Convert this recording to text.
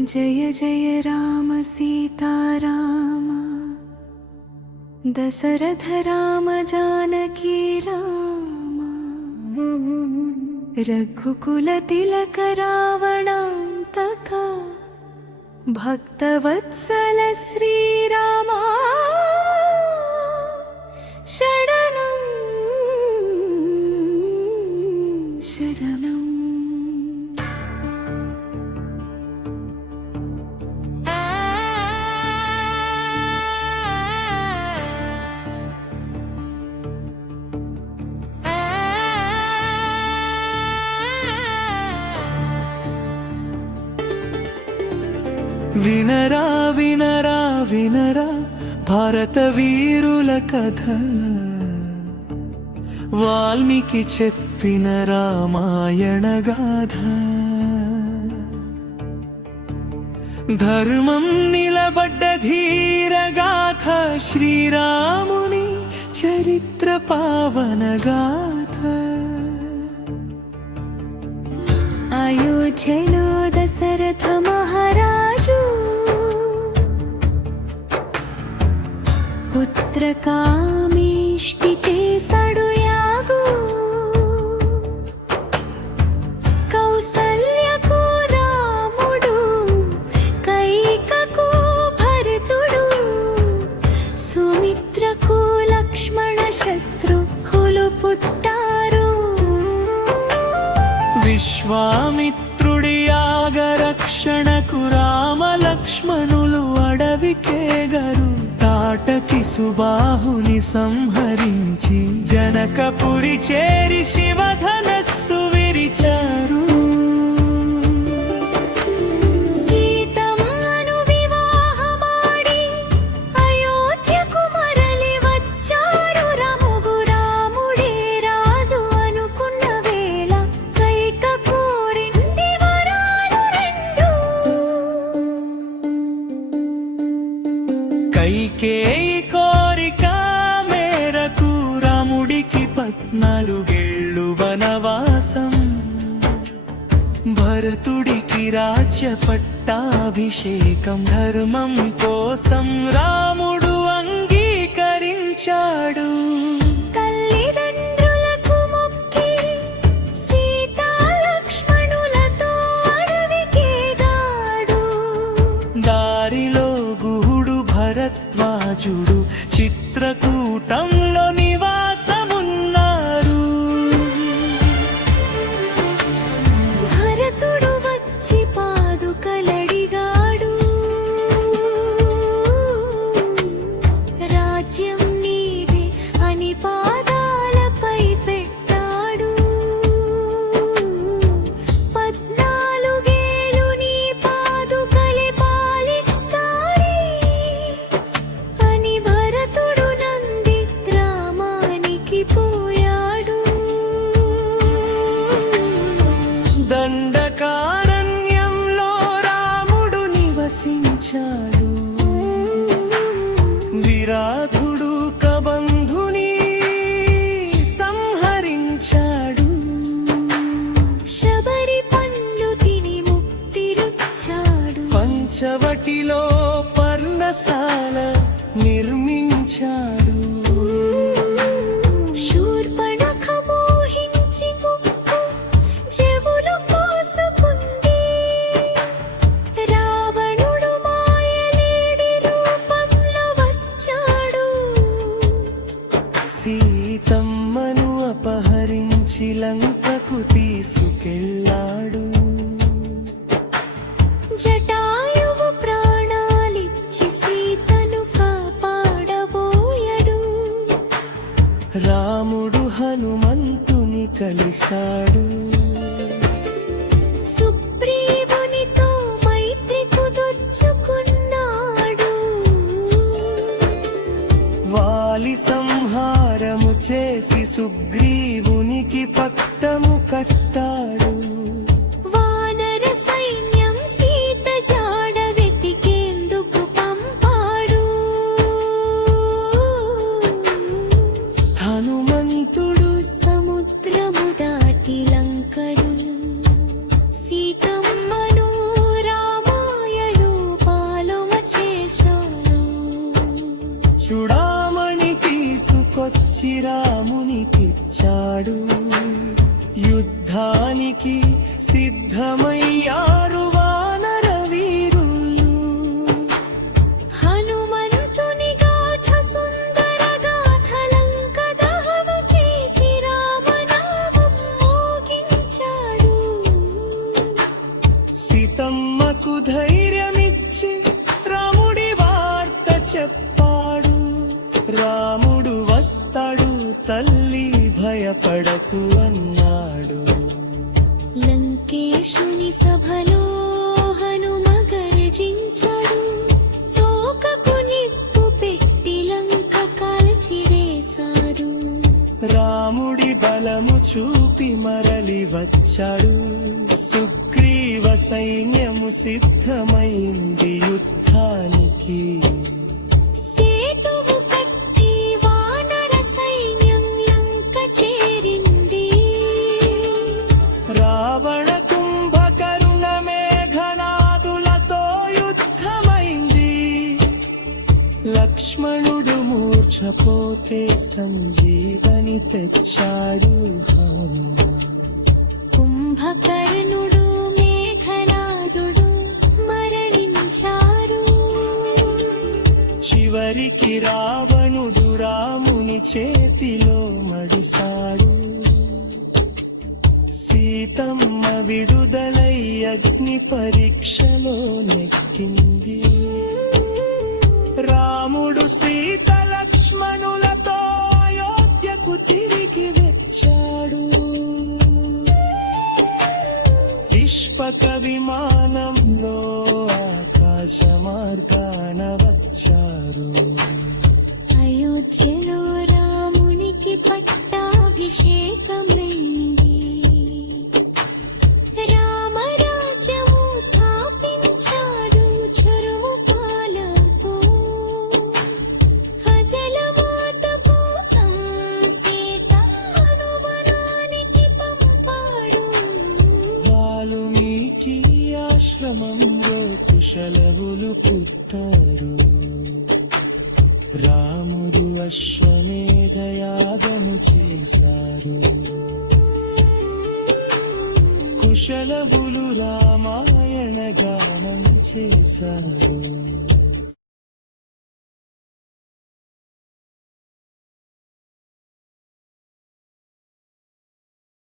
जय जय राम सीताराम दशरथ राम जानकी राम रघुकुल तिलक रावणान्तक भक्तवत्सल श्रीरामा शरणं शरणं వినరా వినరా వినరా భారత వీరుల కథ వాల్మీకి చెప్పిన రామాయణ గాథ ధర్మం నిలబడ్డ ధీర గాథ శ్రీరాముని చరిత్ర పావన గాథ అయోధ్యలో దశరథ మహారాజు పుత్రకామేష్టి చేసడు యాగు కౌసల్యకు రాముడు కైకకు భరతుడు సుమిత్రకు లక్ష్మణ శత్రుఘ్నులు పుట్టారు విశ్వామిత్రుడి యాగరక్షణకు రామ లక్ష్మణులు అడవికేగరు తాటకి సుబాహుని సంహరించి జనకపురి చేరి శివధనస్సు విరిచారు సీతమ్మను వివాహమాడి అయోధ్యకు మరలి వచ్చారు రాముడు రాముడే రాజు అనుకున్న వేళ కైక కోరింది వరాలు రెండు కైకేయి కోరిక మేరకు రాముడికి 14 ఏళ్ళు వనవాసం భరతుడికి రాజ్య పట్టాభిషేకం ధర్మం కోసం రాముడు అంగీకరించాడు తల్లిదండ్రులకు మొక్కి సీతా లక్ష్మణులతో అడవికేగాడు దారిలో గుహుడు భరద్వాజుడు చిత్రకూటంలో నివాసమున్నారు భరతుడు వచ్చి పాదుకలడిగాడు రాజ్యం నీదే అని పాదాలపై పెట్టాడు 14 ఏళ్ళు నీ పాదుకలే పాలిస్తారే అని భరతుడు నంది గ్రామానికి పోయాడు దండకారణ్యంలో రాముడు నివసించాడు విరాధుడు కబంధుని సంహరించాడు శబరి పండ్లు తిని ముక్తిరుచ్చాడు పంచవటిలో పర్ణశాల నిర్మించాడు శూర్పణఖ మోహించి ముక్కు చెవులు కోసుకుంది రావణుడు మాయలేడి రూపంలో వచ్చాడు సీతమ్మను అపహరించి లంకకు తీసుకెళ్ళాడు జటాయువు ప్రాణాలిచ్చి సీతను కాపాడబోయడు రాముడు హనుమంతుని కలిశాడు సుగ్రీవునితో మైత్రి కుదుర్చుకున్నాడు వాలి సంహారము చేసి సుగ్రీవునికి పట్టము కట్టాడు వానర సైన్యం సీత జాడ వెతికేందుకు పంపాడు హనుమంతుడు సముద్రము దాటి లంకడు సీతమ్మను రామాయ పంచి రామునికిచ్చాడు యుద్ధానికి సిద్ధమయ్యారు వానర వీరులు హనుమంతుని గాథ సుందర గాథ లంక దహన చేసి రామనామం మోగించాడు సీతమ్మకు ధైర్యమిచ్చి రాముడి వార్త చెప్పాడు రాముడు వస్తాడు తల్లి భయపడకు అన్నాడు లంకేశుని సభలో హనుమ గర్జించాడు తోకకు నిప్పు పెట్టి లంక కాల్చివేశాడు రాముడి బలము చూపి మరలి వచ్చాడు సుగ్రీవ సైన్యము సిద్ధమైంది యుద్ధానికి సేతువు కట్టి వానర సైన్యం లంక చేరింది రావణ కుంభకరుణ మేఘనాదులతో యుద్ధమైంది లక్ష్మణుడు మూర్ఛపోతే సంజీవని తెచ్చాడు హనుమ కుంభకర్ణుడు మేఘనాదుడు మరణించారు చివరికి రావణుడు రాముని చేతిలో మడిసాడు సీతమ్మ విడుదలై అగ్ని పరీక్షలో నెక్కింది రాముడు సీత లక్ష్మణులతో అయోధ్యకు తిరిగి వచ్చాడు పుష్పక విమానంలో ఆకాశ మార్గాన వచ్చారు అయోధ్యలో రామునికి పట్టాభిషేకమైంది రామరాజ్యము స్థాపించాడు చెరువు పాలతో అజలమాత కోసం సీతమ్మను వనానికి పంపాడు వాల్మీకి ఆశ్రమంలో కుశలవులు పుట్టారు రాముడు అశ్వమేధ యాగము చేశారు కుశలవులు రామాయణ గానం చేశారు